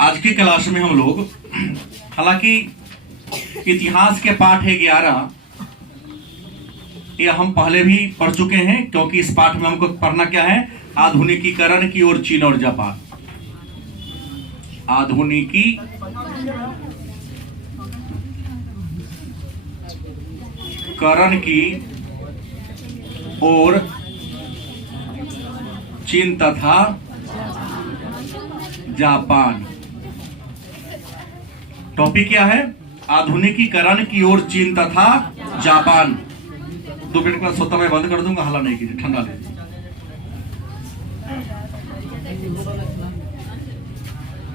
आज की क्लास में हम लोग हालांकि इतिहास के पाठ है 11, ये हम पहले भी पढ़ चुके हैं, क्योंकि इस पाठ में हमको पढ़ना क्या है, आधुनिकीकरण की ओर चीन और जापान। आधुनिकीकरण की ओर चीन तथा जापान। टॉपिक क्या है? आधुनिकीकरण की ओर चीन तथा जापान। 2 मिनट के बाद सोता मैं बंद कर दूंगा, हल्ला नहीं कीजिए, ठंडा लीजिए।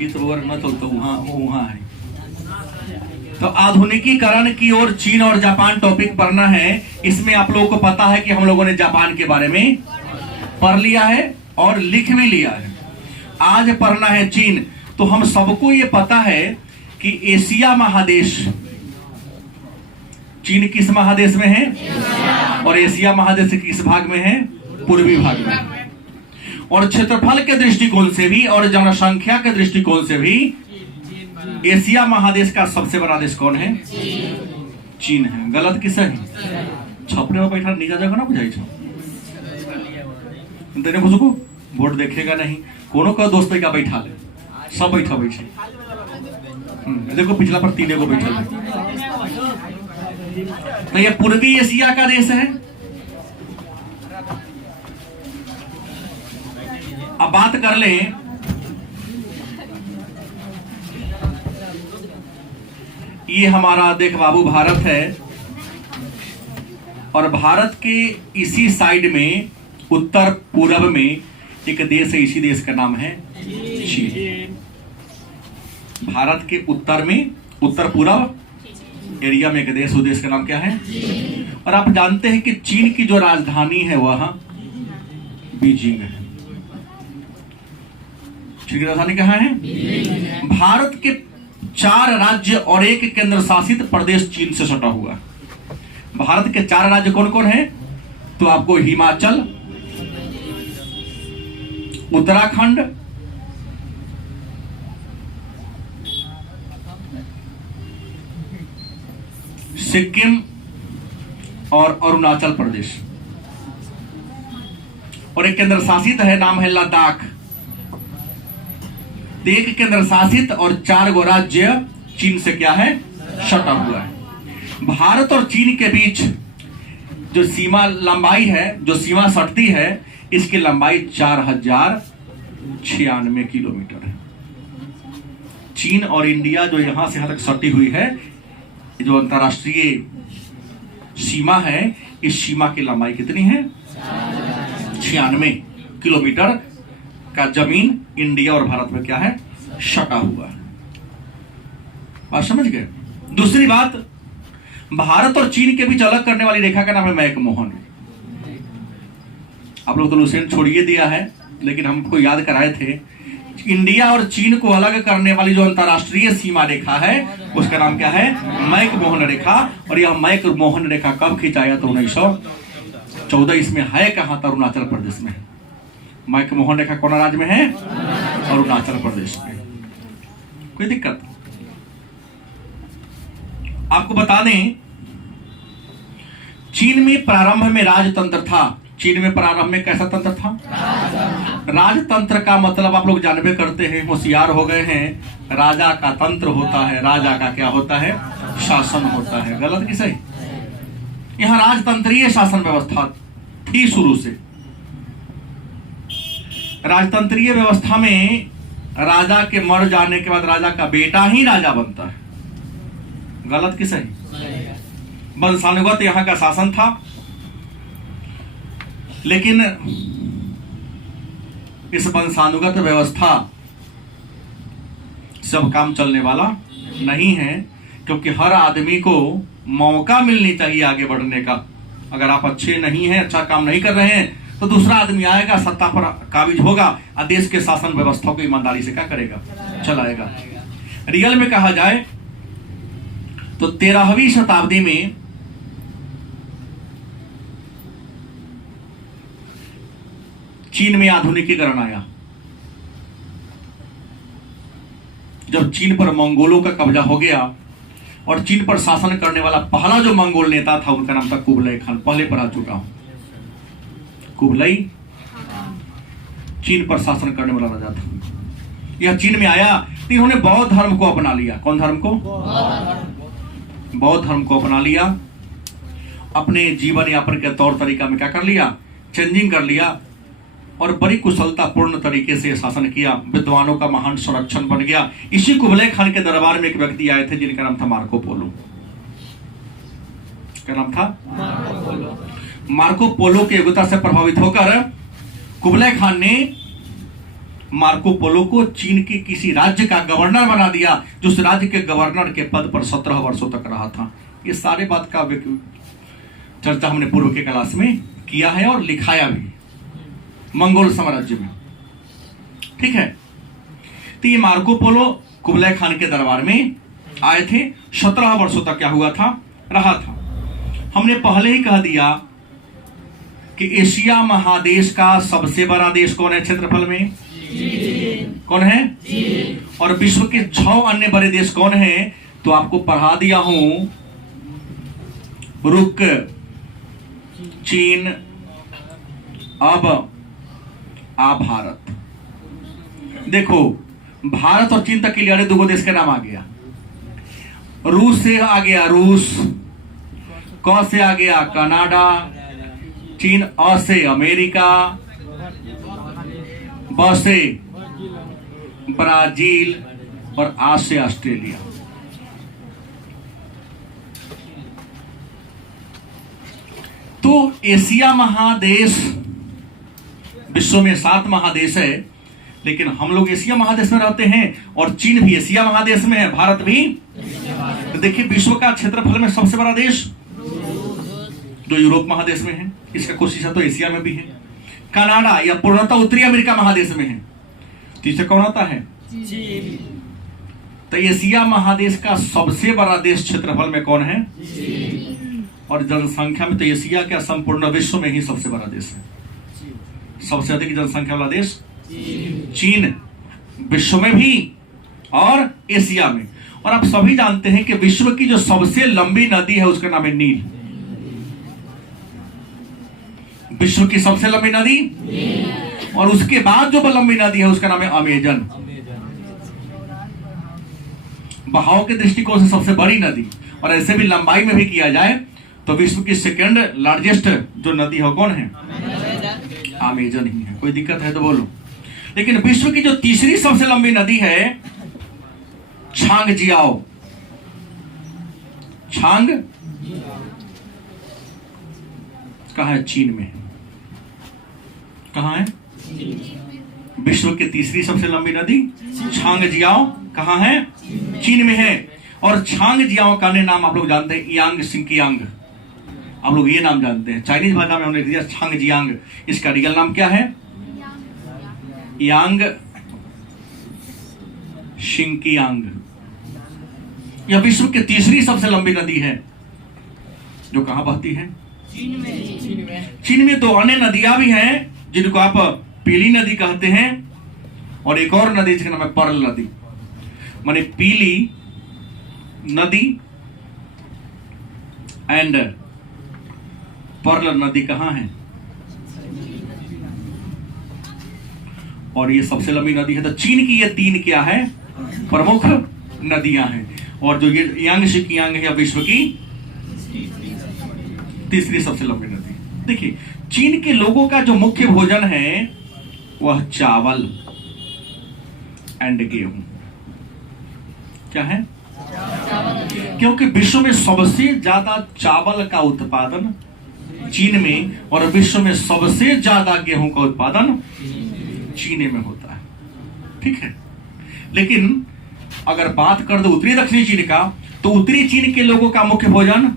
इस ओर न चलता, वहां है। तो आधुनिकीकरण की ओर चीन और जापान टॉपिक पढ़ना है। इसमें आप लोगों को पता है कि हम लोगों ने जापान के बारे में पढ़ लिया है और लिख भी लिया है। आज पढ़ना है चीन। तो हम सबको ये पता है कि एशिया महादेश, चीन किस महादेश में है? और एशिया महादेश किस भाग में है? पूर्वी भाग में। और क्षेत्रफल के दृष्टिकोण से भी और जनसंख्या के दृष्टिकोण से भी एशिया महादेश का सबसे बड़ा देश कौन है? चीन है। गलत किस है? छपने में बैठा नीचा जगह ना बुझाई छो तेरे को वोट देखेगा नहीं, कोनो का दोस्त का बैठा ले, सब बैठा बैठे। देखो पिछला पर 3 को बैठा ले। तो ये पूर्वी एशिया का देश है। अब बात कर लें ये हमारा देख बाबू भारत है, और भारत के इसी साइड में उत्तर पूर्व में एक देश है, इसी देश का नाम है चीन। भारत के उत्तर में, उत्तर पूर्व एरिया में एक देश, उस देश का नाम क्या है? और आप जानते हैं कि चीन की जो राजधानी है वह बीजिंग है। चीन की राजधानी कहाँ है? भारत के 4 राज्य और 1 केंद्र शासित प्रदेश चीन से सटा हुआ है। भारत के 4 राज्य कौन कौन है? तो आपको हिमाचल, उत्तराखंड, सिक्किम और अरुणाचल प्रदेश, और एक केंद्र शासित है, नाम है लद्दाख। 1 केंद्र शासित और 4 गो राज्य चीन से क्या है? सटा हुआ है। भारत और चीन के बीच जो सीमा लंबाई है, जो सीमा सटती है, इसकी लंबाई 4096 किलोमीटर है। चीन और इंडिया जो यहां से यहां तक सटी हुई है, जो अंतरराष्ट्रीय सीमा है, इस सीमा की लंबाई कितनी है? 96 किलोमीटर का जमीन इंडिया और भारत में क्या है? सटा हुआ है। बात समझ गए? दूसरी बात, भारत और चीन के बीच अलग करने वाली रेखा का नाम है मैकमोहन। आप लोग तो लुसेंट छोड़िए दिया है, लेकिन हमको याद कराए थे। इंडिया और चीन को अलग करने वाली जो अंतरराष्ट्रीय सीमा रेखा है, उसका नाम क्या है? मैकमोहन रेखा। और यह मैकमोहन रेखा कब खिंचाया? तो 1914। इसमें है कहां? था अरुणाचल प्रदेश में। मैकमोहन रेखा कौन राज्य में है? अरुणाचल प्रदेश में। कोई दिक्कत? आपको बता दें, चीन में प्रारंभ में राजतंत्र था। चीन में प्रारंभ में कैसा तंत्र था? राजतंत्र का मतलब आप लोग जानबे करते हैं, होशियार हो गए हैं। राजा का तंत्र होता है, राजा का क्या होता है? शासन होता है। गलत कि सही? यहां राजतंत्रीय शासन व्यवस्था थी शुरू से। राजतंत्रीय व्यवस्था में राजा के मर जाने के बाद राजा का बेटा ही राजा बनता है। गलत कि सही? वंशानुगत यहां का शासन था, लेकिन इस वंशानुगत व्यवस्था सब काम चलने वाला नहीं है, क्योंकि हर आदमी को मौका मिलनी चाहिए आगे बढ़ने का। अगर आप अच्छे नहीं हैं, अच्छा काम नहीं कर रहे हैं, तो दूसरा आदमी आएगा, सत्ता पर काबिज होगा और देश के शासन व्यवस्था को ईमानदारी से क्या करेगा? चलाएगा। रियल में कहा जाए तो 13वीं शताब्दी में चीन में आधुनिकीकरण आया। जब चीन पर मंगोलों का कब्जा हो गया और चीन पर शासन करने वाला पहला जो मंगोल नेता था उनका नाम था कुबलाई खान। पहले पढ़ा चुका हूं, कुबलाई चीन पर शासन करने वाला राजा था। यह चीन में आया तो इन्होंने बौद्ध धर्म को अपना लिया। कौन धर्म को? बौद्ध धर्म को अपना लिया। अपने जीवन यापन के तौर तरीका में क्या कर लिया? चेंजिंग कर लिया और बड़ी कुशलता पूर्ण तरीके से शासन किया। विद्वानों का महान संरक्षण बन गया। इसी कुबलाई खान के दरबार में एक व्यक्ति आए थे जिनका नाम था मार्को पोलो। क्या नाम था? मार्को पोलो की योग्यता से प्रभावित होकर कुबलाई खान ने मार्को पोलो को चीन के किसी राज्य का गवर्नर बना दिया, जो उस राज्य के गवर्नर के पद पर 17 वर्षों तक रहा था। ये सारे बात का चर्चा हमने पूर्व के क्लास में किया है और लिखाया भी, मंगोल साम्राज्य में। ठीक है, तो ये मार्को पोलो कुबलाई खान के दरबार में आए थे। 17 वर्षों तक क्या हुआ था? रहा था। हमने पहले ही कह दिया कि एशिया महादेश का सबसे बड़ा देश कौन है क्षेत्रफल में? कौन है? और विश्व के 6 अन्य बड़े देश कौन है? तो आपको पढ़ा दिया हूं, रुक, चीन, अब आ भारत। देखो, भारत और चीन तक के लिए 2 देश के नाम आ गया। रूस से आ गया रूस, क से आ गया कनाडा, चीन, अ से अमेरिका, ब से ब्राजील और आ से ऑस्ट्रेलिया। तो एशिया महादेश विश्व में 7 महादेश है, लेकिन हम लोग एशिया महादेश में रहते हैं और चीन भी एशिया महादेश में है, भारत भी। तो देखिए, विश्व का क्षेत्रफल में सबसे बड़ा देश जो यूरोप महादेश में है, इसका कुछ हिस्सा तो एशिया में भी है। कनाडा या पूर्णतः उत्तरी अमेरिका महादेश में है। तीसरा कौन आता है? तो एशिया महादेश का सबसे बड़ा देश क्षेत्रफल में कौन है? और जनसंख्या में तो एशिया का संपूर्ण विश्व में ही सबसे बड़ा देश है। सबसे अधिक जनसंख्या वाला देश चीन, विश्व में भी और एशिया में। और आप सभी जानते हैं कि विश्व की जो सबसे लंबी नदी है उसका नाम है नील। विश्व की सबसे लंबी नदी, और उसके बाद जो लंबी नदी है उसका नाम है अमेजन। बहाव के दृष्टिकोण से सबसे बड़ी नदी, और ऐसे भी लंबाई में भी किया जाए तो विश्व की सेकेंड लार्जेस्ट जो नदी है कौन है? अमेजन ही है। कोई दिक्कत है तो बोलो। लेकिन विश्व की जो तीसरी सबसे लंबी नदी है छांगजियाओ, छांग कहाँ है? चीन में। कहाँ है? विश्व की तीसरी सबसे लंबी नदी छांगजियाओ कहाँ है? चीन में है। और छांगजियाओ का नाम आप लोग जानते हैं, यांग सिंकियांग। आप लोग ये नाम जानते हैं। चाइनीज भाषा में हमने दिया छांगजियांग। इसका रियल नाम क्या है? यांग शिंकियांग। यह विश्व की तीसरी सबसे लंबी नदी है, जो कहां बहती है? चीन में 2 अन्य नदियां भी हैं जिनको आप पीली नदी कहते हैं, और एक और नदी जिसका नाम है पर्ल नदी। माने पीली नदी एंड पर्ल नदी कहां है? और ये सबसे लंबी नदी है। तो चीन की ये 3 क्या है? प्रमुख नदियां हैं। और जो ये यांग शिकियांग है विश्व की तीसरी सबसे लंबी नदी। देखिए, चीन के लोगों का जो मुख्य भोजन है वह चावल एंड गेहूं। क्या है? क्योंकि विश्व में सबसे ज्यादा चावल का उत्पादन चीन में, और विश्व में सबसे ज्यादा गेहूं का उत्पादन चीन में होता है। ठीक है, लेकिन अगर बात कर दो उत्तरी दक्षिणी चीन का, तो उत्तरी चीन के लोगों का मुख्य भोजन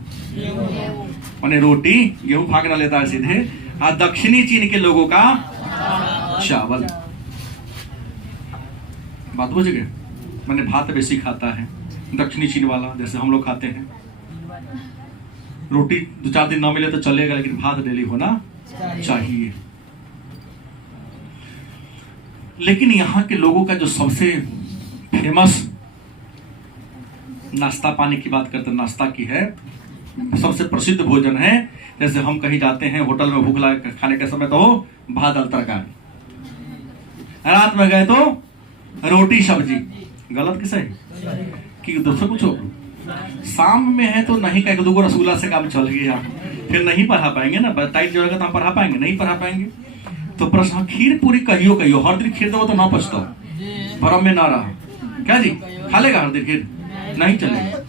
माने रोटी, गेहूं भागना लेता है सीधे, और दक्षिणी चीन के लोगों का चावल। बात बुझ गए? मैंने भात बेसी खाता है दक्षिणी चीन वाला, जैसे हम लोग खाते हैं। रोटी 2-4 दिन ना मिले तो चलेगा, लेकिन भात डेली होना चाहिए। लेकिन यहाँ के लोगों का जो सबसे फेमस नाश्ता पानी की बात करते, नाश्ता की है, सबसे प्रसिद्ध भोजन है। जैसे हम कहीं जाते हैं होटल में, भूख लगे खाने के समय तो भात दाल तरकारी, रात में गए तो रोटी सब्जी। गलत किसे कि दोस्तों पूछो, शाम में है तो नहीं कहे दो रसगुल्ला से काम चल गया, फिर नहीं पढ़ा पाएंगे ना, टाइट जो रहेगा तो हम पढ़ा पाएंगे, नहीं पढ़ा पाएंगे। तो प्रश्न, खीर पूरी कहियो कहियो, हर दिन खीर दो तो ना पछतो, भरम में ना रहा, क्या जी खा लेगा हर दिन खीर? नहीं चलेगा।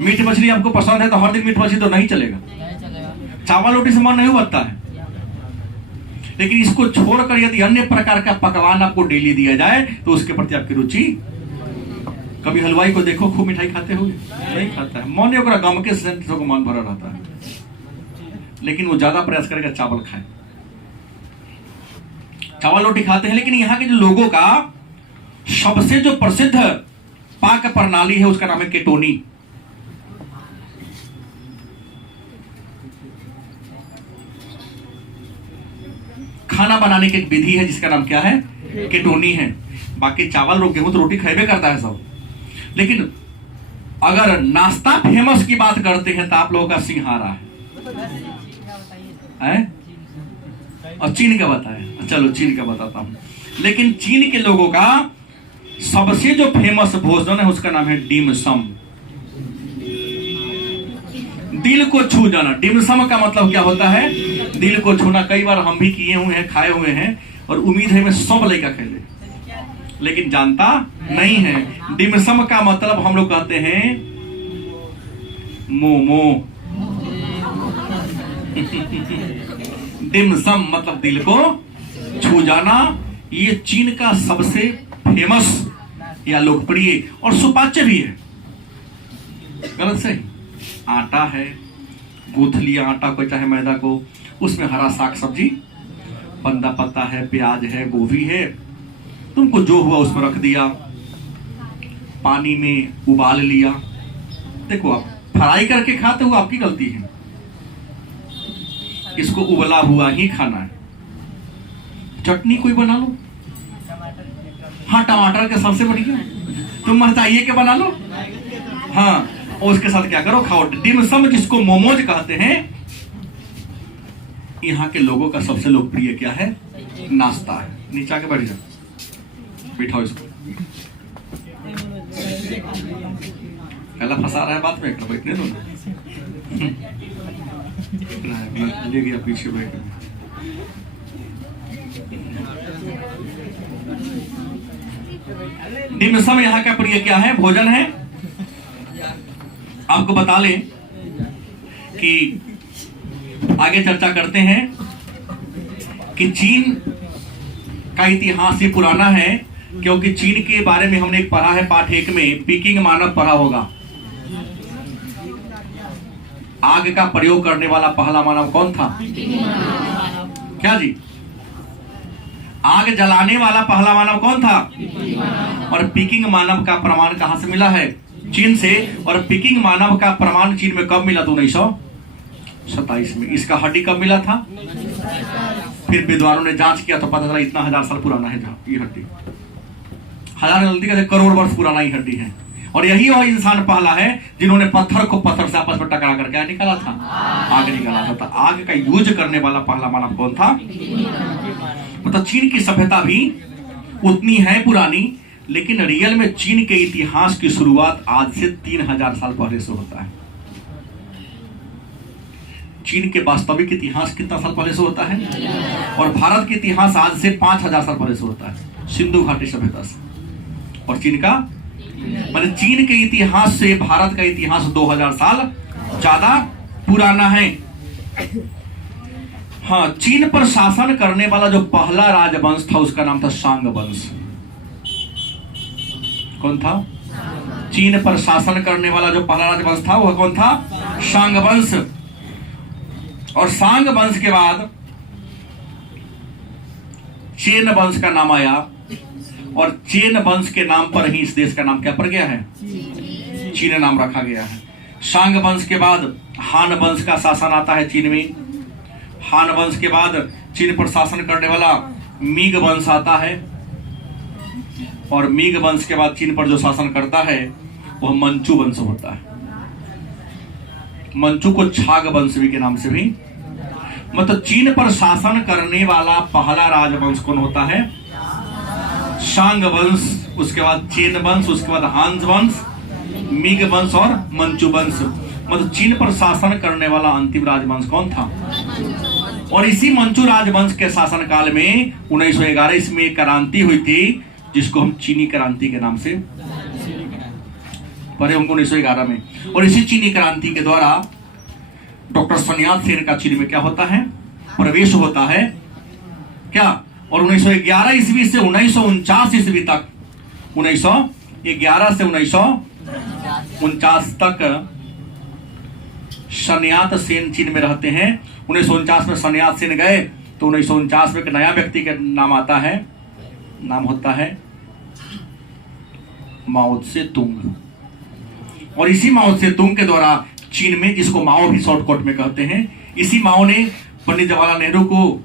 मीट मछली आपको पसंद है तो हर दिन मीट मछली तो नहीं चलेगा। चावल रोटी से मन नहीं बनता है, लेकिन इसको छोड़कर यदि अन्य प्रकार का पकवान आपको डेली दिया जाए तो उसके प्रति आपकी रुचि। कभी हलवाई को देखो खूब मिठाई खाते हुए, नहीं खाता है, मन नहीं गम के को मन भरा रहता है, लेकिन वो ज्यादा प्रयास करेगा चावल खाए। चावल रोटी खाते हैं, लेकिन यहाँ के जो लोगों का सबसे जो प्रसिद्ध पाक प्रणाली है उसका नाम है केटोनी। खाना बनाने की एक विधि है जिसका नाम क्या है? केटोनी है। बाकी चावल गेहूं तो रोटी खाए करता है सब, लेकिन अगर नाश्ता फेमस की बात करते हैं तो आप लोगों का सिंघारा है? और चीन का बताया, चलो चीन का बताता हूं। लेकिन चीन के लोगों का सबसे जो फेमस भोजन है उसका नाम है डिमसम। दिल को छू जाना, डिमसम का मतलब क्या होता है? दिल को छूना। कई बार हम भी किए हुए हैं, खाए हुए हैं, और उम्मीद है मैं सब लेकर खेले, लेकिन जानता नहीं है। डिमसम का मतलब हम लोग कहते हैं मोमो। डिमसम मतलब दिल को छू जाना। ये चीन का सबसे फेमस या लोकप्रिय और सुपाच्य भी है। गलत से आटा है, गूंथ लिया आटा को चाहे मैदा को, उसमें हरा साग सब्जी, बंदा पत्ता है, प्याज है, गोभी है, तुमको जो हुआ उसमें रख दिया, पानी में उबाल लिया। देखो आप फ्राई करके खाते हो, आपकी गलती है, इसको उबला हुआ ही खाना है। चटनी कोई बना लो, हाँ टमाटर के सबसे बढ़िया, तुम मरचाइए के बना लो, हाँ, और उसके साथ क्या करो, खाओ। डिमसम जिसको मोमोज कहते हैं, यहाँ के लोगों का सबसे लोकप्रिय क्या है? नाश्ता है। नीचे आके बैठ जाओ, बिठाओ इसको। पहला फंसा रहा है बात में, एक बैठने दो ना, ले गया पीछे बैठ। डिमसम यहाँ का प्रिय क्या है? भोजन है। आपको बता लें कि आगे चर्चा करते हैं कि चीन का इतिहास ही पुराना है, क्योंकि चीन के बारे में हमने एक पढ़ा है पाठ 1 में, पीकिंग मानव पढ़ा होगा। आग का प्रयोग करने वाला पहला मानव कौन था? क्या जी? आग जलाने वाला पहला मानव कौन था? और पीकिंग मानव का प्रमाण कहां से मिला है? चीन से। और पीकिंग मानव का प्रमाण चीन में कब मिला? 1927 में। इसका हड्डी कब मिला था? फिर विद्वानों ने जांच किया तो पता चला इतना 1000 साल पुराना है ये हड्डी। 1000 जल्दी कहते करोड़ वर्ष पुराना ही हड्डी है। और यही वह इंसान पहला है जिन्होंने पत्थर को पत्थर से आपस में टकरा कर क्या निकाला था? आग निकाला था। तो आग का यूज करने वाला पहला मानव कौन था? मतलब चीन की सभ्यता भी उतनी है पुरानी, लेकिन रियल में चीन के इतिहास की शुरुआत आज से 3000 साल पहले से होता है। चीन के वास्तविक इतिहास कितना साल पहले से होता है? और भारत के इतिहास आज से 5000 साल पहले से होता है, सिंधु घाटी सभ्यता से। और चीन का मतलब चीन के इतिहास से भारत का इतिहास 2000 साल ज्यादा पुराना है। हाँ, चीन पर शासन करने वाला जो पहला राजवंश था उसका नाम था शांग वंश। कौन था? चीन पर शासन करने वाला जो पहला राजवंश था वह कौन था? शांग वंश। और शांग वंश के बाद चेन वंश का नाम आया, और चेन वंश के नाम पर ही इस देश का नाम क्या पड़ गया है? चीन नाम रखा गया है। शांग वंश के बाद हान वंश का शासन आता है चीन में। हान वंश के बाद चीन पर शासन करने वाला मीग वंश आता है, और मीग वंश के बाद चीन पर जो शासन करता है वह मंचू वंश होता है। मंचू को छाग वंश भी के नाम से भी, मतलब चीन पर शासन करने वाला पहला राजवंश कौन होता है? शांग वंश, उसके बाद चेन वंश, उसके बाद हांस वंश, मिग वंश और मंचू वंश। मतलब चीन पर शासन करने वाला अंतिम राजवंश कौन था? और इसी मंचू राजवंश के शासनकाल में 1911 इसमें एक क्रांति हुई थी, जिसको हम चीनी क्रांति के नाम से पढ़े होंगे 1911 में। और इसी चीनी क्रांति के द्वारा डॉक्टर sun yat-sen का चीन में क्या होता है? प्रवेश होता है क्या? और 1911 ईस्वी से 1949 ईस्वी तक, 1911 से 1949 तक sun yat-sen चीन में रहते हैं। 1949 में sun yat-sen गए तो 1949 में एक नया व्यक्ति का नाम आता है, नाम होता है माओ त्से-तुंग। और इसी माओ त्से-तुंग के द्वारा चीन में, जिसको माओ भी शॉर्टकट में कहते हैं, इसी माओ ने पंडित जवाहरलाल नेहरू को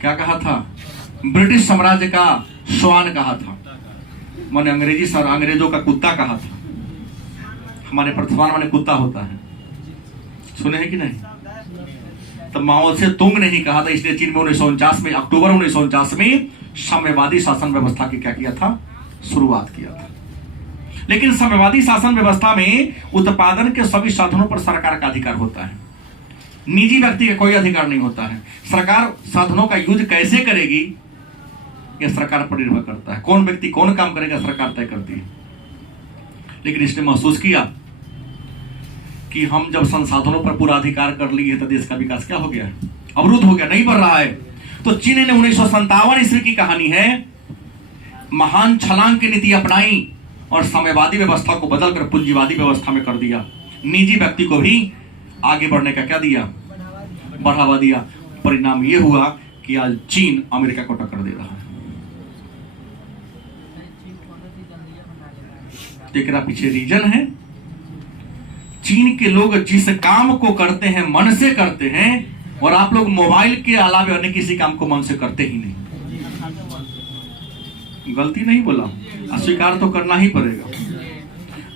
क्या कहा था? ब्रिटिश साम्राज्य का श्वान कहा था, माने अंग्रेजों का कुत्ता कहा था। हमारे प्रतिष्ठान माने कुत्ता होता है, सुने हैं कि नहीं? तो माओ से तुंग नहीं कहा था, इसलिए चीन में 1949 में, अक्टूबर 1949 में साम्यवादी शासन व्यवस्था की क्या किया था? शुरुआत किया था। लेकिन साम्यवादी शासन व्यवस्था में उत्पादन के सभी साधनों पर सरकार का अधिकार होता है, निजी व्यक्ति का कोई अधिकार नहीं होता है। सरकार साधनों का यूज कैसे करेगी यह सरकार पर निर्भर करता है। कौन व्यक्ति कौन काम करेगा सरकार तय करती है। लेकिन इसने महसूस किया कि हम जब संसाधनों पर पूरा अधिकार कर लिए तो देश का विकास क्या हो गया? अवरुद्ध हो गया, नहीं बढ़ रहा है। तो चीन ने 1957 ईस्वी की कहानी है, महान छलांग की नीति अपनाई और साम्यवादी व्यवस्था को बदलकर पूंजीवादी व्यवस्था में कर दिया। निजी व्यक्ति को भी आगे बढ़ने का क्या दिया? बढ़ावा दिया। परिणाम यह हुआ कि आज चीन अमेरिका को टक्कर दे रहा है। एकरा पीछे रीजन है, चीन के लोग जिस काम को करते हैं मन से करते हैं, और आप लोग मोबाइल के अलावा अन्य किसी काम को मन से करते ही नहीं। गलती नहीं बोला, अस्वीकार तो करना ही पड़ेगा।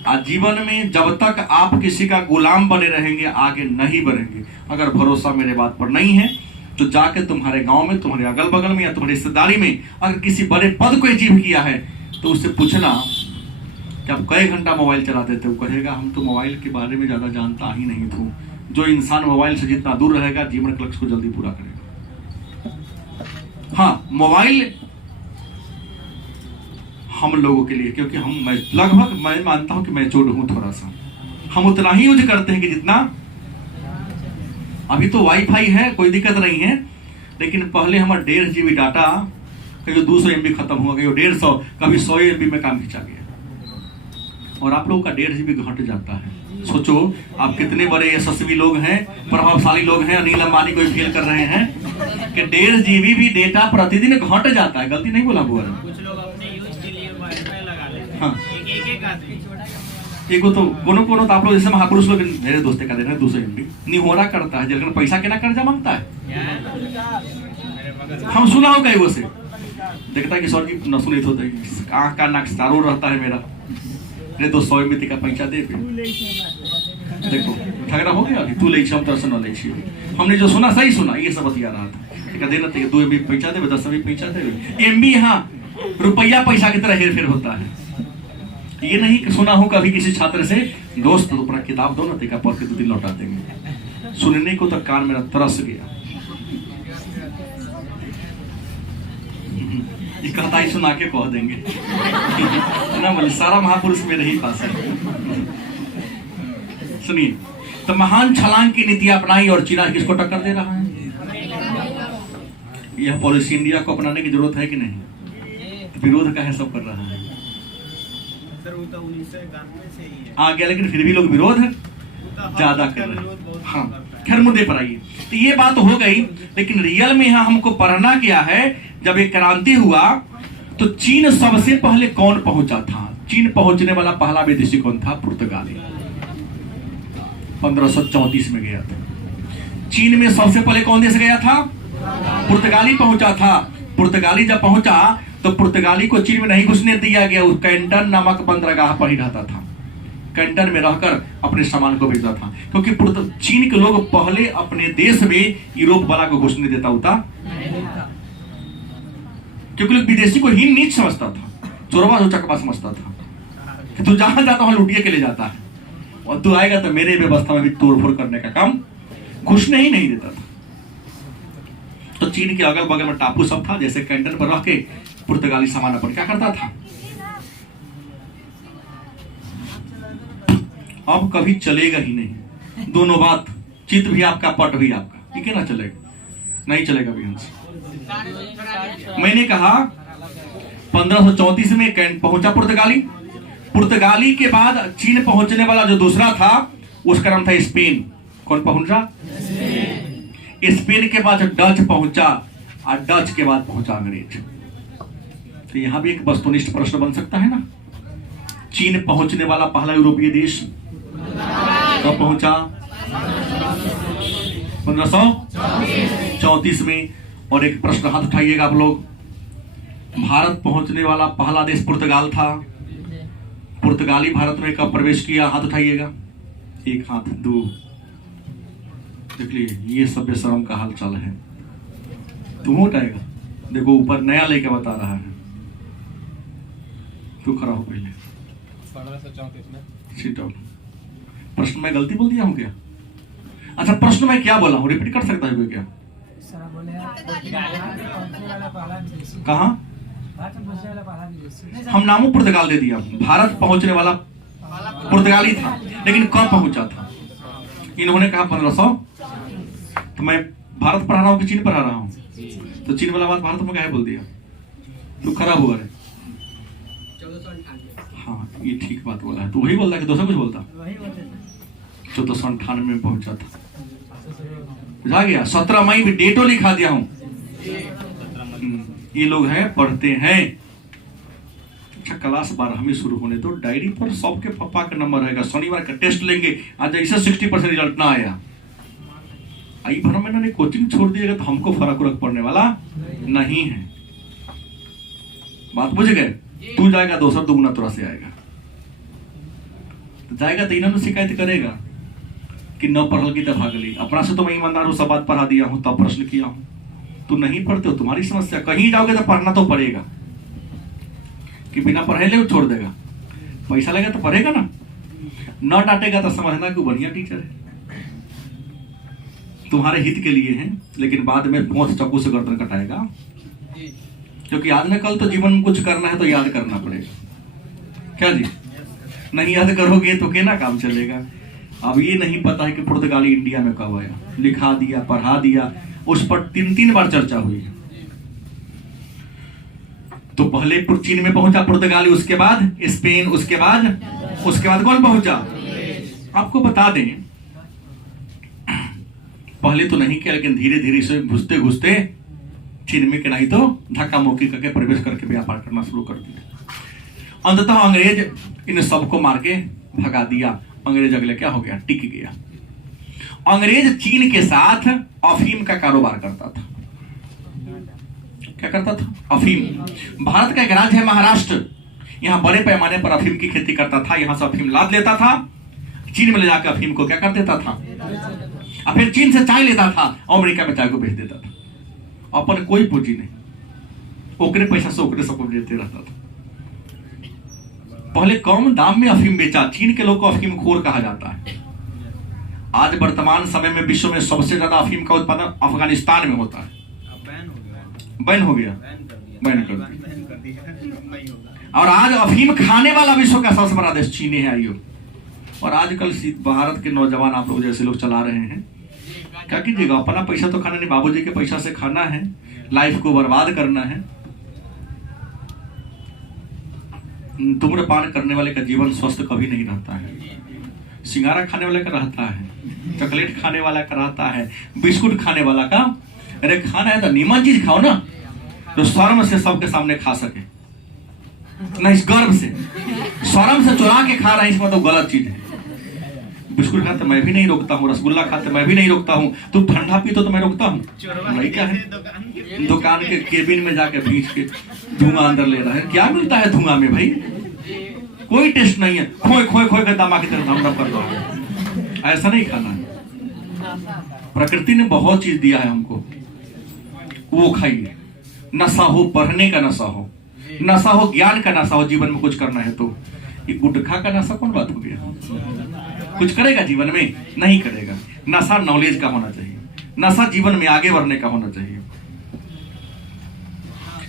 आज जीवन में जब तक आप किसी का गुलाम बने रहेंगे आगे नहीं बढ़ेंगे। अगर भरोसा मेरे बात पर नहीं है तो जाके तुम्हारे गांव में, तुम्हारे अगल बगल में या तुम्हारी रिश्तेदारी में अगर किसी बड़े पद को अचीव किया है तो उससे पूछना कि आप कई घंटा मोबाइल चलाते थे। वो कहेगा हम तो मोबाइल के बारे में ज्यादा जानता ही नहीं था। जो इंसान मोबाइल से जितना दूर रहेगा जीवन के लक्ष्य को जल्दी पूरा करेगा। हाँ, मोबाइल हम लोगों के लिए, क्योंकि हम लगभग मैं मानता हूं कि मैं मैच्योर्ड हूं थोड़ा सा, हम उतना ही यूज करते हैं कि जितना, अभी तो वाईफाई है कोई दिक्कत नहीं है, लेकिन पहले हमारा 1.5 GB डाटा कभी 200 MB खत्म हुआ, कभी 150, कभी 100 MB में काम खिंचा गया। और आप लोगों का 1.5 GB घट जाता है। सोचो आप कितने बड़े यशस्वी लोग हैं, प्रभावशाली लोग हैं, अनिल अंबानी को फील कर रहे हैं कि 1.5 GB भी डेटा प्रतिदिन घट जाता है। गलती नहीं बोला बुआ? हाँ, एगो तो कोनो तो आप लोग जैसे महापुरुष लोग, मेरे दोस्त का दे रहे हैं 200 MB निहोरा करता है, जगह पैसा केना कर्जा मांगता है। हम सुना हो कई से देखता है कि सर जी न सुनित होता है, आँख का नाक सारो रहता है मेरा, अरे 200 MB का पैसा दे पे देखो झगड़ा हो गया। तू ले हम दर्शन न ले, हमने जो सुना सही सुना, ये सब बतिया रहा था। देना 2 MB पैसा दे, 10 MB पैसा दे। MB यहाँ रुपया पैसा की तरह हेर फेर होता है। ये नहीं कि सुना हो कभी किसी छात्र से, दोस्त तो अपना किताब दो ना, देखा पढ़ के 2 दिन लौटा देंगे। सुनने को तो कान मेरा तरस गया। ये कहता ही सुना के कह देंगे ना, बोले सारा महापुरुष मेरे ही पास है। सुनिए, तो महान छलांग की नीति अपनाई और चीन किसको टक्कर दे रहा है? यह पॉलिसी इंडिया को अपनाने की जरूरत है कि नहीं? विरोध का है सब कर रहा है आ गया, लेकिन फिर भी लोग विरोध ज्यादा कर रहे हैं। हाँ, खैर मुद्दे पर आइए। तो ये बात हो गई, लेकिन रियल में यहाँ हमको पढ़ना क्या है? जब एक क्रांति हुआ तो चीन सबसे पहले कौन पहुंचा था? चीन पहुंचने वाला पहला विदेशी कौन था? पुर्तगाली। 1534 में गया था। चीन में सबसे पहले कौन देश गया था? पुर्तगाली पहुंचा था। पुर्तगाली जब पहुंचा तो पुर्तगाली को चीन में नहीं घुसने दिया गया। उस कैंटन नामक बंदरगाह पर ही रहता था, कैंटन में रहकर अपने सामान को भेजता था, क्योंकि चीन के लोग पहले अपने देश में यूरोप वाला को घुसने देता होता, क्योंकि लोग विदेशी को हीन नीच समझता था, चोरवा चकवा समझता था कि तू जहां जाता वहां लुटिया के ले जाता है, और तू आएगा तो मेरे व्यवस्था में भी तोड़फोड़ करने का काम घुसने ही नहीं देता था। तो चीन के अगल बगल में टापू सब था, जैसे कैंटन पर रह के पुर्तगाली सामान अपन क्या करता था। अब कभी चलेगा ही नहीं, दोनों बात, चित भी आपका पट भी आपका, ठीक है ना, चलेगा नहीं चलेगा भी हमसे। मैंने कहा 1534 में कैंट पहुंचा पुर्तगाली। पुर्तगाली के बाद चीन पहुंचने वाला जो दूसरा था उसका नाम था स्पेन। कौन पहुंचा? स्पेन के बाद डच पहुंचा, और डच के बाद पहुंचा अंग्रेज। तो यहां भी एक वस्तुनिष्ठ प्रश्न बन सकता है ना, चीन पहुंचने वाला पहला यूरोपीय देश कब पहुंचा? 1534 में। और एक प्रश्न हाथ उठाइएगा आप लोग, भारत पहुंचने वाला पहला देश पुर्तगाल था। पुर्तगाली भारत में कब प्रवेश किया? हाथ उठाइएगा, एक हाथ, दो, देख लीजिए, ये सब बेशरम का हाल चाल है। तुम उठाएगा, देखो ऊपर नया लेके बता रहा है, तू खड़ा हो पहले। 1534 में। Sit down. प्रश्न में गलती बोल दिया हूँ क्या? अच्छा, प्रश्न में क्या बोला हूँ, रिपीट कर सकता है कोई क्या? कहाँ? हम नामों पुर्तगाल दे दिया, भारत पहुंचने वाला पुर्तगाली था, लेकिन कब पहुंचा था? इन्होंने कहा 1500। तो मैं भारत पढ़ा रहा हूँ कि चीन पढ़ा रहा हूँ? तो चीन वाला बात भारत में क्या है बोल दिया, तू खराब हुआ रे। हाँ, ये ठीक बात बोला है, तू वही बोलता है कि दूसरा कुछ बोलता? 1498 में पहुंचा था, बुझा गया। 17 मई में डेटो लिखा दिया हूं। ये लोग हैं, पढ़ते हैं। अच्छा, क्लास 12वीं शुरू होने तो डायरी पर सबके पापा का नंबर रहेगा, शनिवार का टेस्ट लेंगे। आज ऐसे 60% रिजल्ट ना आया, आई भर में इन्होंने कोचिंग छोड़ दिएगा तो हमको फर्क उरक पड़ने वाला नहीं है। बात बुझ गए? तू जाएगा दोसर दुगुना तोरा से आएगा, तो जाएगा तो इन्होंने शिकायत करेगा कि न पढ़ल की तब भागली। अपना से तो मैं ईमानदार हूं, सब बात पढ़ा दिया हूं, तब प्रश्न किया हूं। तू नहीं पढ़ते हो, तुम्हारी समस्या। कहीं जाओगे तो पढ़ना तो पड़ेगा, कि बिना पढ़े ले छोड़ देगा, पैसा लगेगा तो पढ़ेगा ना, न डांटेगा तो समझना कि बढ़िया टीचर है, तुम्हारे हित के लिए है। लेकिन बाद में पहुंच चाकू से गर्दन कटाएगा, क्योंकि आज न कल तो जीवन में कुछ करना है तो याद करना पड़ेगा। क्या जी? नहीं याद करोगे तो क्या ना काम चलेगा। अब ये नहीं पता है कि पुर्तगाली इंडिया में कब आया, लिखा दिया, पढ़ा दिया, उस पर 3 बार चर्चा हुई है। तो पहले चीन में पहुंचा पुर्तगाली, उसके बाद स्पेन, उसके बाद कौन पहुंचा? आपको बता दें, पहले तो नहीं किया, लेकिन धीरे धीरे से घुसते घुसते चीन में के नहीं तो धक्का मुक्की करके प्रवेश करके व्यापार करना शुरू कर दिया। अंततः अंग्रेज इन सबको मार के भगा दिया। अंग्रेज अगले क्या हो गया? टिक गया। अंग्रेज चीन के साथ अफीम का कारोबार करता था। क्या करता था? अफीम। भारत का एक राज्य है महाराष्ट्र, यहाँ बड़े पैमाने पर अफीम की खेती करता था। यहाँ से अफीम लाद लेता था, चीन में ले जाकर अफीम को क्या कर देता था, और फिर चीन से चाय लेता था, अमेरिका में चाय को भेज देता था। अपन कोई पूंजी नहीं, ओकरे पैसा से ओकरे सबको देते रहता था। पहले कम दाम में अफीम बेचा। चीन के लोग को अफीम खोर कहा जाता है। आज वर्तमान समय में विश्व में सबसे ज्यादा अफीम का उत्पादन अफगानिस्तान में होता है। बैन हो गया, बैन कर दिया। और आज अफीम खाने वाला विश्व का सबसे बड़ा देश चीन है। आइयो, और आजकल भारत के नौजवान आप लोग जैसे लोग चला रहे हैं, क्या कीजिएगा? अपना पैसा तो खाना नहीं, बाबूजी के पैसा से खाना है, लाइफ को बर्बाद करना है। धूम्रपान करने वाले का जीवन स्वस्थ कभी नहीं रहता है। सिंगारा खाने वाले का रहता है, चॉकलेट खाने वाला का रहता है, बिस्कुट खाने वाला का। अरे खाना है तो नीमन चीज खाओ ना, तो शर्म से सबके सामने खा सके ना, इस गर्व से। शर्म से चुरा के खा रहे हैं, इसमें तो गलत चीज है। बिस्कुट खाते मैं भी नहीं रोकता हूँ, रसगुल्ला खाते मैं भी नहीं रोकता हूँ, तुम ठंडा पी तो मैं रोकता हूँ? भाई क्या है, दुकान के केबिन में जाके भींच के धुआं अंदर ले रहा है। क्या मिलता है धुआं में भाई? कोई टेस्ट नहीं है। खोए खोए खोए के दमा की तरह धमधम कर दो, ऐसा नहीं खाना है। प्रकृति ने बहुत चीज दिया है हमको, वो खाइए। नशा हो, पढ़ने का नशा हो, नशा हो ज्ञान का नशा हो, जीवन में कुछ करना है तो। ये गुटखा का नशा कौन बात हो गया? कुछ करेगा जीवन में? नहीं करेगा। नशा नॉलेज का होना चाहिए, नशा जीवन में आगे बढ़ने का होना चाहिए।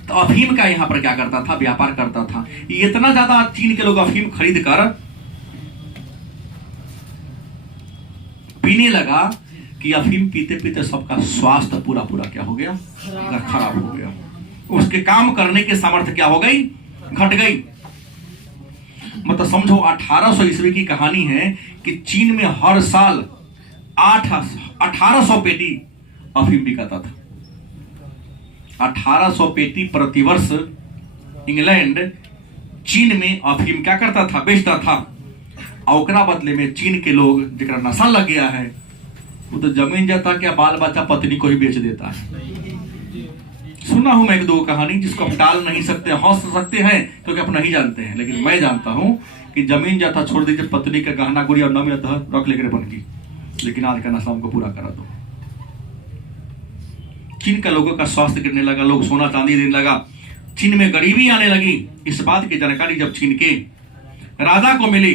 तो अफीम का यहाँ पर क्या करता था? व्यापार करता था। इतना ज्यादा चीन के लोग अफीम खरीद कर पीने लगा कि अफीम पीते पीते सबका स्वास्थ्य पूरा क्या हो गया? खराब हो गया। उसके काम करने की सामर्थ्य क्या हो गई? घट गई। मतलब समझो 1800 ईस्वी की कहानी है कि चीन में हर साल 1800 पेटी अफीम बिकाता था। 1800 पेटी प्रतिवर्ष इंग्लैंड चीन में अफीम क्या करता था? बेचता था। और ओकरा बदले में चीन के लोग जिकरा नशा लग गया है वो तो जमीन जाता क्या बाल बच्चा पत्नी को ही बेच देता है। सुना हूं मैं एक दो कहानी जिसको हम टाल नहीं सकते, हंस सकते हैं क्योंकि आप नहीं जानते हैं, लेकिन मैं जानता हूं कि जमीन जाता छोड़ दीजिए, पत्नी का गहना गुड़िया न मिलता रख लेकर बन की, लेकिन आज का नशा हमको पूरा करा दो। चीन का लोगों का स्वास्थ्य गिरने लगा, लोग सोना चांदी देने लगा, चीन में गरीबी आने लगी। इस बात की जानकारी जब चीन के राजा को मिली,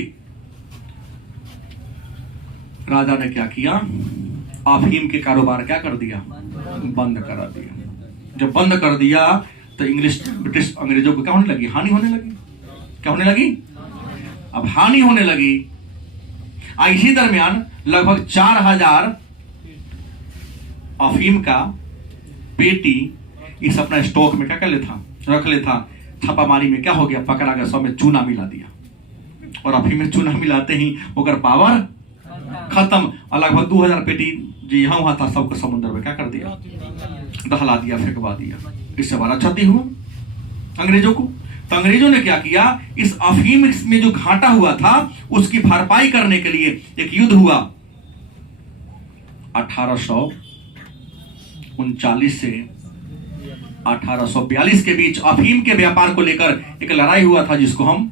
राजा ने क्या किया? अफीम के कारोबार क्या कर दिया? बंद करा दिया। जब बंद कर दिया तो इंग्लिश ब्रिटिश अंग्रेजों को क्या होने लगी? हानि होने लगी। क्या होने लगी? अब हानि होने लगी। इसी दरमियान लगभग 4000 अफीम का पेटी इस अपना स्टॉक में क्या कर लेता, रख लेता। छापामारी में क्या हो गया? पकड़ा गया, सब में चूना मिला दिया। और अफीम में चूना मिलाते ही ओकर पावर खत्म। और लगभग 2000 पेटी जो यहाँ वहां था सबको समुद्र में क्या कर दिया? दहला दिया, फेंकवा दिया। इससे बड़ा क्षति हुआ अंग्रेजों को। तो अंग्रेजों ने क्या किया? इस अफीम में जो घाटा हुआ था उसकी भरपाई करने के लिए एक युद्ध हुआ। 1839 से 1842 के बीच अफीम के व्यापार को लेकर एक लड़ाई हुआ था जिसको हम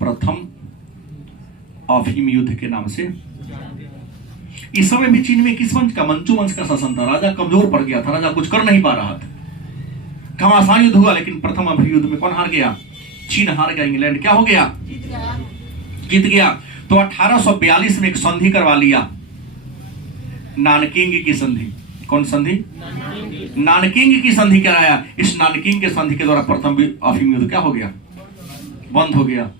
प्रथम अफीम युद्ध के नाम से। इस समय भी चीन में किस वंश का? मंचू वंश का शासन था। राजा कमजोर पड़ गया था, राजा कुछ कर नहीं पा रहा था। घमासान युद्ध हुआ, लेकिन प्रथम अफीम युद्ध में कौन हार गया? चीन हार गया। इंग्लैंड क्या हो गया? जीत गया। तो 1842 में एक संधि करवा लिया, नानकिंग की संधि। कौन संधि? नानकिंग की संधि कराया। इस नानकिंग के संधि के द्वारा प्रथम अफीम युद्ध क्या हो गया? बंद हो गया।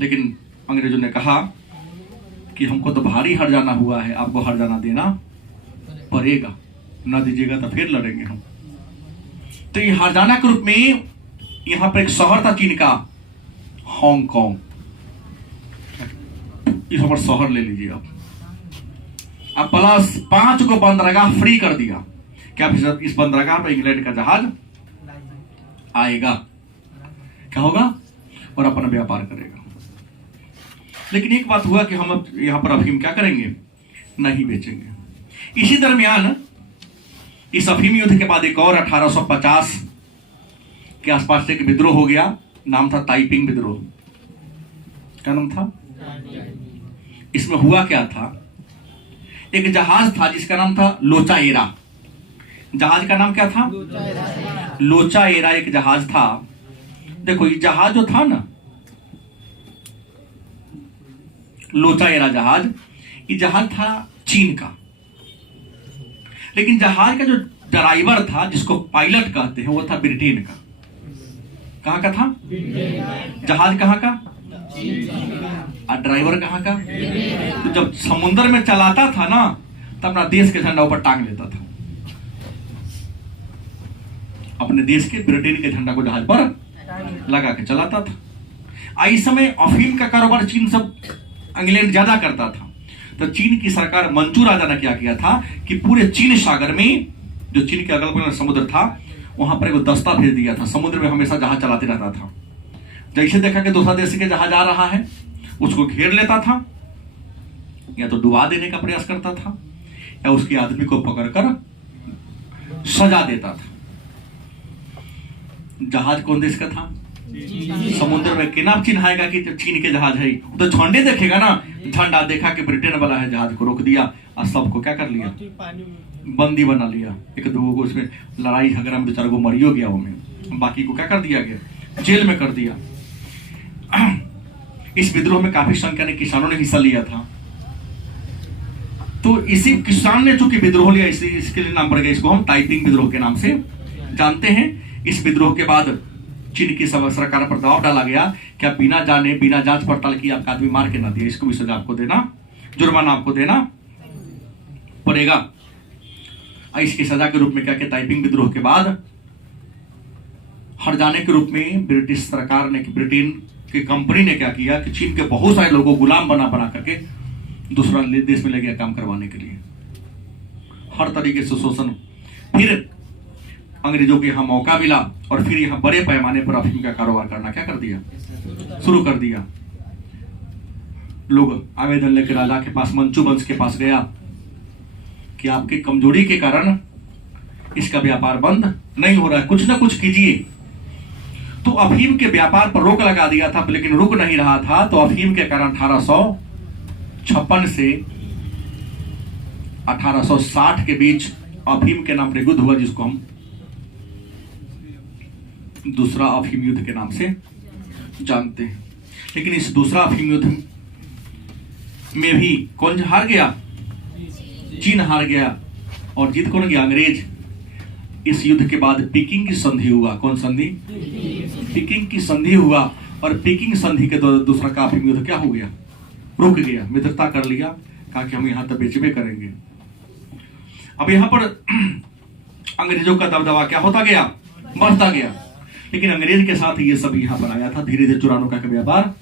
लेकिन अंग्रेजों ने कहा कि हमको तो भारी हर जाना हुआ है, आपको हर जाना देना पड़ेगा, ना दीजिएगा तो फिर लड़ेंगे हम। तो ये हर जाना के रूप में यहां पर एक शहर था चीन का, हांगकांग। इस पर शहर ले लीजिए आप। अब प्लस 5 को बंदरगाह फ्री कर दिया। क्या इस बंदरगाह पर इंग्लैंड का जहाज आएगा, क्या होगा? और अपना व्यापार करेगा। लेकिन एक बात हुआ कि हम अब यहां पर अफीम क्या करेंगे? नहीं बेचेंगे। इसी दरमियान इस अफीम युद्ध के बाद एक और 1850 के आसपास एक विद्रोह हो गया। नाम था ताइपिंग विद्रोह। क्या नाम था? इसमें हुआ क्या था? एक जहाज था जिसका नाम था लोचा एरा। जहाज का नाम क्या था? लोचा एरा एक जहाज था। देखो ये जहाज जो था ना, लोचा एरा जहाज, ये जहाज था चीन का। लेकिन जहाज का जो ड्राइवर था, जिसको पायलट कहते हैं, वो था ब्रिटेन का। कहां का था? जहाज कहां का? और ड्राइवर कहां का? तो जब समुद्र में चलाता था ना, तब अपना देश के झंडा ऊपर टांग लेता था। अपने देश के, ब्रिटेन के झंडा को जहाज पर लगा के चलाता था। इस समय अफीम का कारोबार चीन सब इंग्लैंड ज्यादा करता था। तो चीन की सरकार, मंचू राजा ने क्या किया था कि पूरे चीन सागर में, जो चीन के अगल बगल समुद्र था, वहां पर एक दस्ता भेज दिया था। समुद्र में हमेशा जहाज चलाते रहता था। जैसे देखा कि दूसरा देश के जहाज आ रहा है, उसको घेर लेता था या तो डुबा देने का प्रयास करता था या उसके आदमी को पकड़कर सजा देता था। जहाज कौन देश का था? समुद्र में केना चिन्हाएगा कि चीन के जहाज है? तो झंडे देखेगा ना, झंडा देखा कि ब्रिटेन वाला है, जहाज को रोक दिया और सबको क्या कर लिया? बंदी बना लिया। एक दो को उसमें लड़ाई झगड़ा में 2-4 गो मरियो गया, वो में बाकी को क्या कर दिया गया? जेल में कर दिया। इस विद्रोह में काफी संख्या में किसानों ने हिस्सा लिया था। तो इसी किसान ने चूंकि विद्रोह लिया, इसके लिए नाम पड़ गया। इसको हम ताइपिंग विद्रोह के नाम से जानते हैं। इस विद्रोह के बाद चीन की सरकार पर दबाव डाला गया कि आप बिना जाने बिना जांच पड़ताल किए आपका आदमी मार के ना दिया, इसको भी सजा आपको देना, जुर्माना आपको देना पड़ेगा। इसकी सजा के रूप में क्या किया? ताइपिंग विद्रोह के बाद हट जाने के रूप में ब्रिटिश सरकार ने, ब्रिटेन की कंपनी ने क्या किया कि चीन के बहुत सारे लोगों को गुलाम बना करके दूसरा देश में ले गया काम करवाने के लिए। हर तरीके से शोषण। फिर अंग्रेजों को यहां मौका मिला और फिर यहां बड़े पैमाने पर अफीम का कारोबार करना क्या कर दिया? शुरू कर दिया। लोग आवेदन लेकर राजा के पास, मंचू वंश के पास गया कि आपकी कमजोरी के कारण इसका व्यापार बंद नहीं हो रहा है, कुछ ना कुछ कीजिए। तो अफीम के व्यापार पर रोक लगा दिया था, लेकिन रुक नहीं रहा था। तो अफीम के कारण 1856 से 1860 के बीच अफीम के नाम पर युद्ध हुआ, जिसको हम दूसरा अफीम युद्ध के नाम से जानते हैं। लेकिन इस दूसरा अफीम युद्ध में भी कौन हार गया? चीन हार गया। और जीत कौन गया? अंग्रेज। इस युद्ध के बाद पीकिंग की संधि हुआ। कौन संधि? पीकिंग की संधि हुआ। और पीकिंग संधि के दूसरा का अफीम युद्ध क्या हो गया? रुक गया। मित्रता कर लिया, कहा कि हम यहां तक बेचबे करेंगे। अब यहां पर अंग्रेजों का दबदबा क्या होता गया? बढ़ता गया। लेकिन अंग्रेज के साथ ये सब यहां पर आया था, धीरे धीरे चुरानों का व्यापार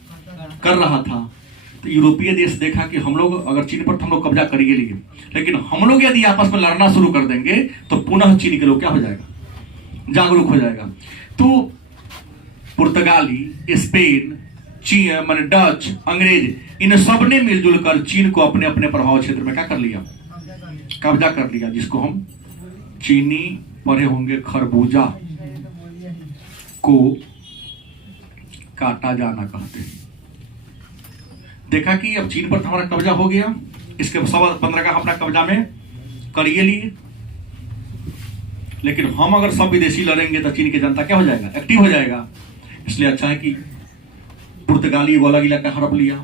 कर रहा था। तो यूरोपीय देश देखा कि हम लोग अगर चीन पर हम लोग कब्जा कर लिए, लेकिन हम लोग यदि आपस में लड़ना शुरू कर देंगे तो पुनः चीन के लोग क्या हो जाएगा? जागरूक हो जाएगा। तो पुर्तगाली, स्पेन, चीन माने डच, अंग्रेज, इन सब ने मिलजुल कर चीन को अपने अपने प्रभाव क्षेत्र में क्या कर लिया? कब्जा कर लिया, जिसको हम चीनी पढ़े होंगे खरबूजा को काटा जाना कहते हैं। देखा कि अब चीन पर तो हमारा कब्जा हो गया, इसके 15 का अपना कब्जा में करिए लिए। लेकिन हम अगर सब विदेशी लड़ेंगे तो चीन की जनता क्या हो जाएगा? एक्टिव हो जाएगा। इसलिए अच्छा है कि पुर्तगाली वो अलग इलाका हड़प लिया,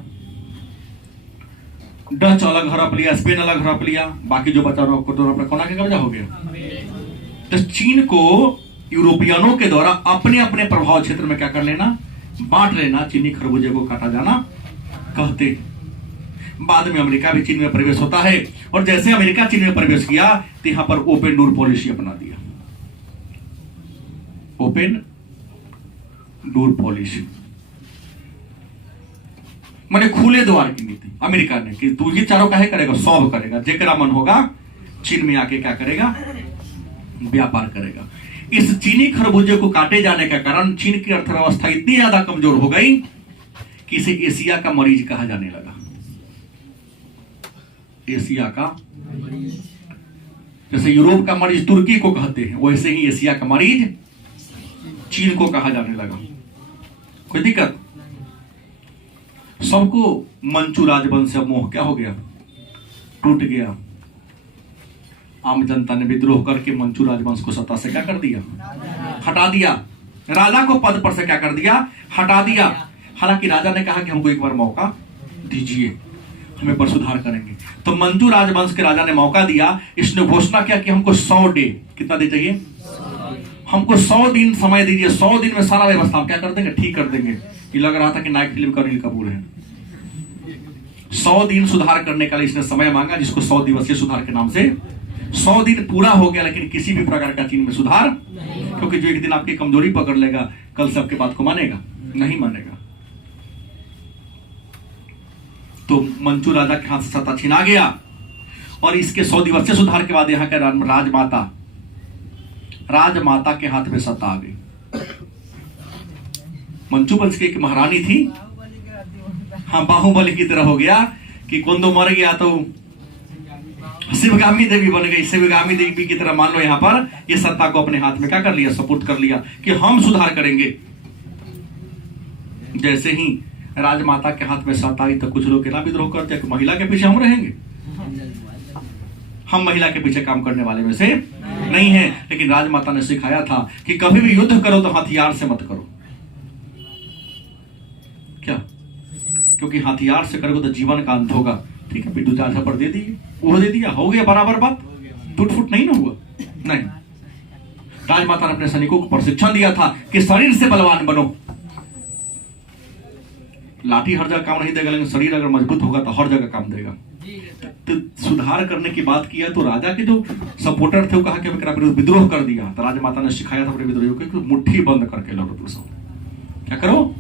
डच अलग हड़प लिया, स्पेन अलग हड़प लिया, बाकी जो बचा अपना कोना के कब्जा हो गया। तो चीन को यूरोपियनों के द्वारा अपने अपने प्रभाव क्षेत्र में क्या कर लेना? बांट लेना। चीनी खरबूजे को काटा जाना कहते। बाद में अमेरिका भी चीन में प्रवेश होता है, और जैसे अमेरिका चीन में प्रवेश किया तो यहां पर ओपन डोर पॉलिसी अपना दिया। ओपन डोर पॉलिसी माने खुले द्वार की नीति अमेरिका ने कि तू ही चारों काहे करेगा? सब करेगा, जेकरा मन होगा चीन में आके क्या करेगा? व्यापार करेगा। इस चीनी खरबूजे को काटे जाने के कारण चीन की अर्थव्यवस्था इतनी ज्यादा कमजोर हो गई कि इसे एशिया का मरीज कहा जाने लगा। एशिया का, जैसे यूरोप का मरीज तुर्की को कहते हैं, वैसे ही एशिया का मरीज चीन को कहा जाने लगा। कोई दिक्कत? सबको मंचू राजवंश से मोह क्या हो गया? टूट गया। आम जनता ने विद्रोह करके मंचू राजवंश को सत्ता से क्या कर दिया? हटा दिया। राजा को पद पर से क्या कर दिया? हटा दिया। हालांकि राजा ने कहा कि हमको एक बार मौका दीजिए, हमें पर सुधार करेंगे। तो मंचू राजवंश के राजा ने मौका दिया। इसने घोषणा किया कि हमको 100 डे, कितना डे चाहिए? हमको 100 दिन समय दीजिए। 100 दिन में सारा व्यवस्था हम क्या कर देंगे? ठीक कर देंगे। ये लग रहा था कि नायक फिल्म का अनिल कपूर है। 100 दिन सुधार करने का इसने समय मांगा, जिसको 100 दिवसीय सुधार के नाम से 100 दिन पूरा हो गया, लेकिन किसी भी प्रकार का चीन में सुधार, क्योंकि जो एक दिन आपकी कमजोरी पकड़ लेगा, कल से आपकी बात को मानेगा? नहीं मानेगा। तो मंचू राजा के हाथ से सत्ता छीना गया, और इसके 100 दिवसीय सुधार के बाद यहाँ के राजमाता के हाथ में सत्ता आ गई। मंचू वंश की एक महारानी थी, हाँ, बाहुबली की तरह हो गया कि कुंदो मर गया तो शिवगामी देवी बन गई। शिवगामी देवी की तरह मान लो यहाँ पर ये सत्ता को अपने हाथ में क्या कर लिया, सपुर्द कर लिया कि हम सुधार करेंगे। जैसे ही राजमाता के हाथ में सत्ता आई तो कुछ लोग ना विद्रोह करते हैं कि महिला के पीछे हम रहेंगे, हम महिला के पीछे काम करने वाले में से नहीं है। लेकिन राजमाता ने सिखाया था कि कभी भी युद्ध करो तो हथियार से मत करो। क्या? क्योंकि हथियार से करोगे तो जीवन का अंत होगा। ठीक है, पिट्टू चाचा पर दे दिए, वो दे दिया, हो गया बराबर बात, टूट फूट नहीं ना हुआ। नहीं, राजमाता ने अपने सैनिकों को प्रशिक्षण दिया था कि शरीर से बलवान बनो। लाठी हर जगह काम नहीं देगा, लेकिन शरीर अगर मजबूत होगा तो हर जगह काम देगा। तो सुधार करने की बात किया तो राजा के जो सपोर्टर थे वो कहा कि हमें विद्रोह कर दिया। तो राजमाता ने सिखाया था अपने विद्रोहियों को मुट्ठी बंद करके लड़ो। दूसरों क्या करो?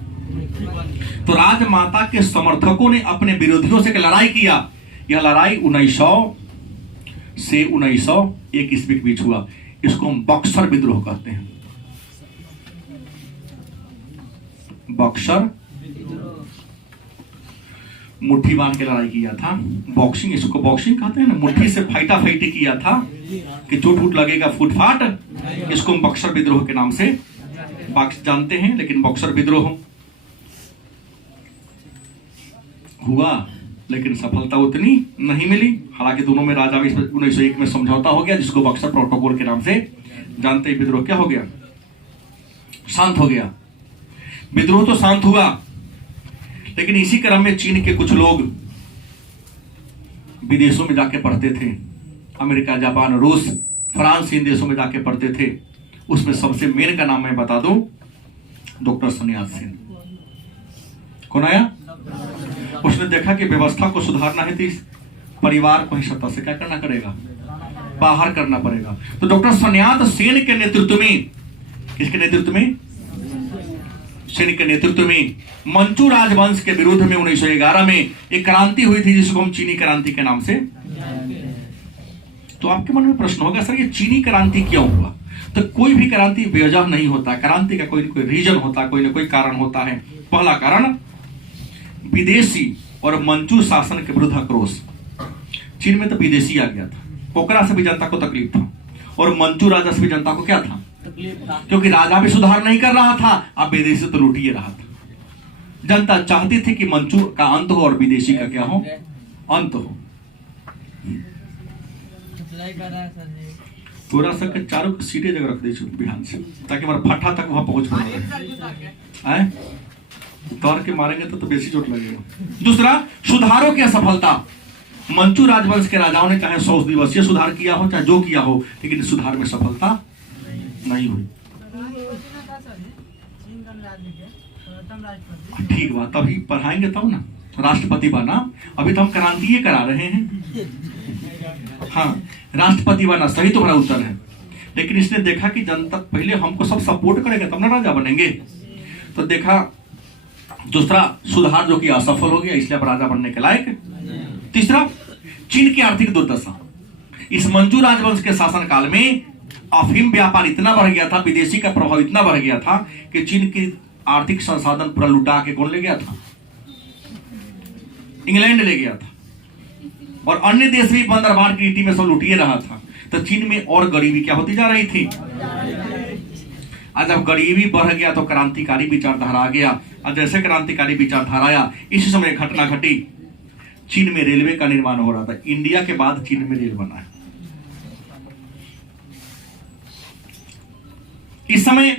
तो राजमाता के समर्थकों ने अपने विरोधियों से लड़ाई किया। यह लड़ाई 1900 से 1901 ईस्वी के बीच हुआ। इसको हम बक्सर विद्रोह कहते हैं। बक्सर मुट्ठी बांध के लड़ाई किया था। बॉक्सिंग, इसको बॉक्सिंग कहते हैं ना, मुट्ठी से फाइटा फाइटी किया था कि चोट वोट लगेगा फुटफाट। इसको हम बक्सर विद्रोह के नाम से जानते हैं। लेकिन बक्सर विद्रोह हुआ, लेकिन सफलता उतनी नहीं मिली। हालांकि दोनों में राजा में 1901 में समझौता हो गया, जिसको बक्सर प्रोटोकॉल के नाम से जानते हैं। विद्रोह क्या हो गया? शांत हो गया। विद्रोह तो शांत हुआ, लेकिन इसी क्रम में चीन के कुछ लोग विदेशों में जाके पढ़ते थे। अमेरिका, जापान, रूस, फ्रांस, इन देशों में जाके पढ़ते थे। उसमें सबसे मेन का नाम मैं बता दूं, डॉक्टर सन्यास सेन। कौन आया? उसने देखा कि व्यवस्था को सुधारना है तो इस परिवार को ही सत्ता से क्या करना पड़ेगा, बाहर करना पड़ेगा। तो डॉक्टर सन्यास सेन के नेतृत्व में, किसके नेतृत्व में? सेन के नेतृत्व में मंचू राजवंश के विरुद्ध में 1911 में एक क्रांति हुई थी, जिसको हम चीनी क्रांति के नाम से। तो आपके मन में प्रश्न होगा, सर ये चीनी क्रांति क्यों हुआ? तो कोई भी क्रांति बेवजह नहीं होता। क्रांति का कोई ना कोई रीजन होता है, कोई ना कोई कारण होता है। पहला कारण विदेशी और मंचू शासन के विरुद्ध आक्रोश। चीन में तो विदेशी आ गया था, पोखरा से भी जनता को तकलीफ था, और मंचू राजा से भी जनता को क्या था? क्योंकि राजा भी सुधार नहीं कर रहा था, अब विदेशी तो लूट ही रहा था। जनता चाहती थी कि मंचू का अंत हो और विदेशी का क्या हो? अंत हो। तोरा सब के चारों को सीधे जगह रख दे बिहान से, ताकि हमारा फटा तक वहां पहुंच पाए। तोड़ के मारेंगे तो बेसी चोट लगेगा। दूसरा, सुधारों की असफलता। मंचू राजवंश के राजाओं ने चाहे 100 दिवसीय सुधार किया हो, चाहे जो किया हो, लेकिन सुधार में सफलता नहीं हुई। ठीक बात, तभी पढ़ाएंगे तब ना, राष्ट्रपति बना। अभी तो हम क्रांति करा रहे हैं। हाँ, राष्ट्रपति बना सही तुम्हारा उत्तर है। लेकिन इसने देखा कि जनता पहले हमको सब सपोर्ट करेगा तब ना राजा बनेंगे। तो देखा दूसरा सुधार जो कि असफल हो गया, इसलिए अब राजा बनने के लायक। तीसरा, चीन की आर्थिक दुर्दशा। इस मंचू राजवंश के शासनकाल में अफीम व्यापार इतना बढ़ गया था, विदेशी का प्रभाव इतना बढ़ गया था कि चीन की आर्थिक संसाधन पूरा लुटा के कौन ले गया था? इंग्लैंड ले गया था, और अन्य देश भी बंदरबार की नीति में सब लुटिए रहा था। तो चीन में और गरीबी क्या होती जा रही थी? आज जब गरीबी बढ़ गया तो क्रांतिकारी विचारधारा आ गया। और जैसे क्रांतिकारी विचारधारा आया, इसी समय घटना घटी, चीन में रेलवे का निर्माण हो रहा था। इंडिया के बाद चीन में रेल बना है। इस समय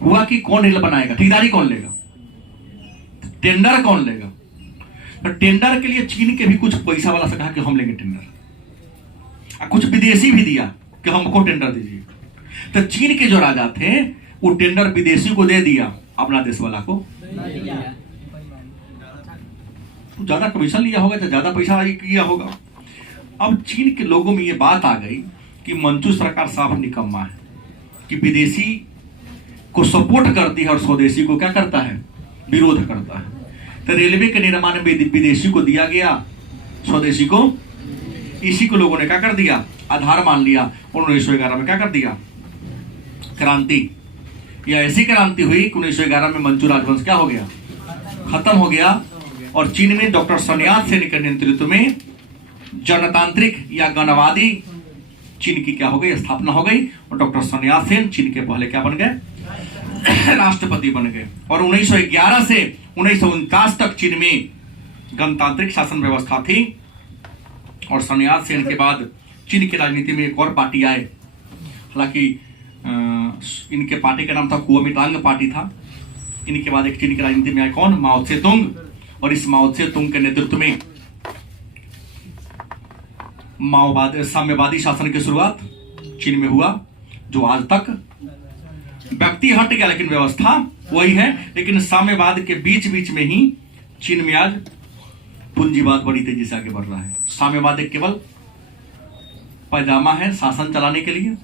हुआ कि कौन रेल बनाएगा, ठेकेदारी कौन लेगा, टेंडर कौन लेगा? तो टेंडर के लिए चीन के भी कुछ पैसा वाला से कहा कि हम लेंगे टेंडर, कुछ विदेशी भी दिया कि हमको टेंडर दीजिए। तो चीन के जो राजा थे वो टेंडर विदेशी को दे दिया, अपना देश वाला को तो ज्यादा कमीशन लिया होगा, तो ज्यादा पैसा किया होगा। अब चीन के लोगों में ये बात आ गई कि मंचू सरकार साफ निकम्मा है कि विदेशी को सपोर्ट करती है और स्वदेशी को क्या करता है? विरोध करता है। तो रेलवे के निर्माण में विदेशी को दिया गया, स्वदेशी को। इसी को लोगों ने क्या कर दिया? आधार मान लिया। 1911 में क्या कर दिया? क्रांति। या ऐसी क्रांति हुई कि 1911 में मंचू राजवंश क्या हो गया? खत्म हो गया। और चीन में डॉक्टर sun यात-सेन के नेतृत्व में जनतांत्रिक या गणवादी चीन की क्या हो गई, स्थापना हो गई। और डॉक्टर sun यात-सेन चीन के पहले क्या बन गए, राष्ट्रपति बन गए। और 1911 से 1949 तक चीन में गणतांत्रिक शासन व्यवस्था थी। और sun यात-सेन के बाद चीन की राजनीति में एक और पार्टी आए, हालांकि इनके पार्टी का नाम था कुओमिंटांग पार्टी था। इनके बाद एक चीन की राजनीति में आए कौन, माओ त्से-तुंग। और इस माओ त्से-तुंग के नेतृत्व में साम्यवादी शासन की शुरुआत चीन में हुआ, जो आज तक व्यक्ति हट गया लेकिन व्यवस्था वही है। लेकिन साम्यवाद के बीच बीच में ही चीन में आज पूंजीवाद बड़ी तेजी से आगे बढ़ रहा है। साम्यवाद एक केवल पैजामा है शासन चलाने के लिए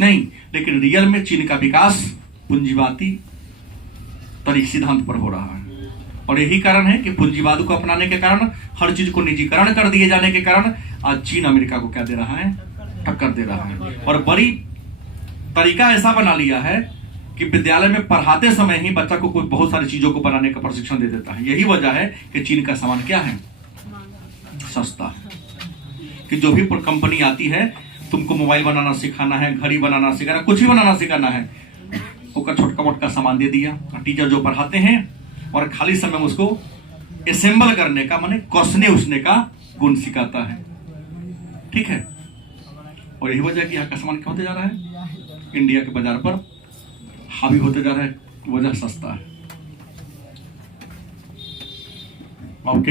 नहीं, लेकिन रियल में चीन का विकास पूंजीवादी सिद्धांत पर हो रहा है। और यही कारण है कि पूंजीवाद को अपनाने के कारण, हर चीज को निजीकरण कर दिए जाने के कारण आज चीन अमेरिका को क्या दे रहा है, टक्कर दे रहा है। और बड़ी तरीका ऐसा बना लिया है कि विद्यालय में पढ़ाते समय ही बच्चा को कोई बहुत सारी चीजों को बनाने का प्रशिक्षण दे देता है। यही वजह है कि चीन का सामान क्या है, सस्ता। कि जो भी कंपनी आती है, तुमको मोबाइल बनाना सिखाना है, घड़ी बनाना सिखाना, कुछ भी बनाना सिखाना है, उसका छोटका मोटका सामान दे दिया। और टीचर जो पढ़ाते हैं और खाली समय में उसको असेंबल करने का, माने कसने उसने का गुण सिखाता है। ठीक है। और यही वजह कि यहाँ का सामान क्या होते जा रहा है, इंडिया के बाजार पर हावी होते जा रहा है, वजह सस्ता है।